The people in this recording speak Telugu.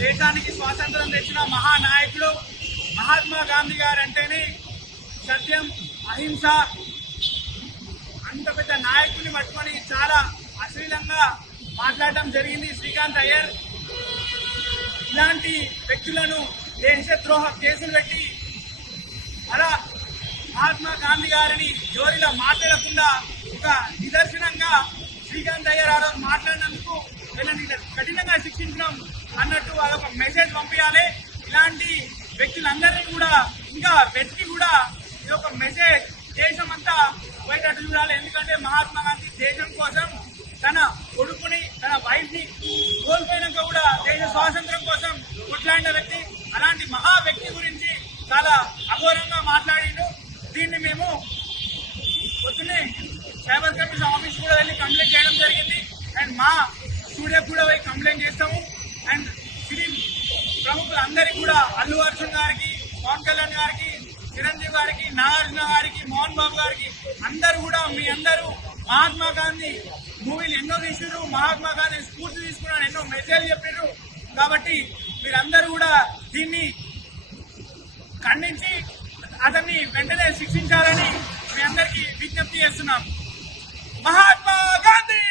దేశానికి స్వాతంత్రం తెచ్చిన మహానాయకుడు మహాత్మా గాంధీ గారు అంటేనే సత్యం, అహింస. అంత పెద్ద నాయకుడిని పట్టుకొని చాలా అశ్లీలంగా మాట్లాడటం జరిగింది శ్రీకాంత్ అయ్యర్. ఇలాంటి వ్యక్తులను దేశద్రోహ కేసులు పెట్టి అలా మహాత్మా గాంధీ గారిని జోరిలో మాట్లాడకుండా ఒక నిదర్శనంగా శ్రీకాంత్ అయ్యర్ ఆ రోజు మాట్లాడినందుకు వీళ్ళని కఠినంగా శిక్షించడం అన్నట్టు అదొక మెసేజ్ పంపించాలి. ఇలాంటి వ్యక్తులందరినీ కూడా ఇంకా వెతికి కూడా ఇది ఒక మెసేజ్ దేశం అంతా పోయేటట్టు చూడాలి. ఎందుకంటే మహాత్మా గాంధీ దేశం కోసం తన కొడుకుని, తన వైఫ్ ని కోల్పోయినాక కూడా దేశ స్వాతంత్రం కోసం కొట్లాడిన వ్యక్తి. అలాంటి మహా వ్యక్తి గురించి చాలా అఘోరంగా మాట్లాడిండు. దీన్ని మేము పొద్దున్నే సైబర్ కమిషన్ ఆఫీస్ కూడా వెళ్ళి కంప్లైంట్ చేయడం జరిగింది. అండ్ మా స్టూడియో కూడా పోయి కంప్లైంట్ చేస్తాము. అండ్ సినీ ప్రముఖులందరికీ కూడా అల్లు అర్జున్ గారికి, పవన్ కళ్యాణ్ గారికి, చిరంజీవి గారికి, నాగార్జున గారికి, మోహన్ బాబు గారికి అందరూ కూడా మీ అందరూ మహాత్మా గాంధీ మూవీలు ఎన్నో తీసారు, మహాత్మా గాంధీ స్ఫూర్తి తీసుకున్నాడు, ఎన్నో మెసేజ్ చెప్పారు. కాబట్టి మీరందరూ కూడా దీన్ని ఖండించి అతన్ని వెంటనే శిక్షించాలని మీ అందరికీ విజ్ఞప్తి చేస్తున్నాం. మహాత్మా గాంధీ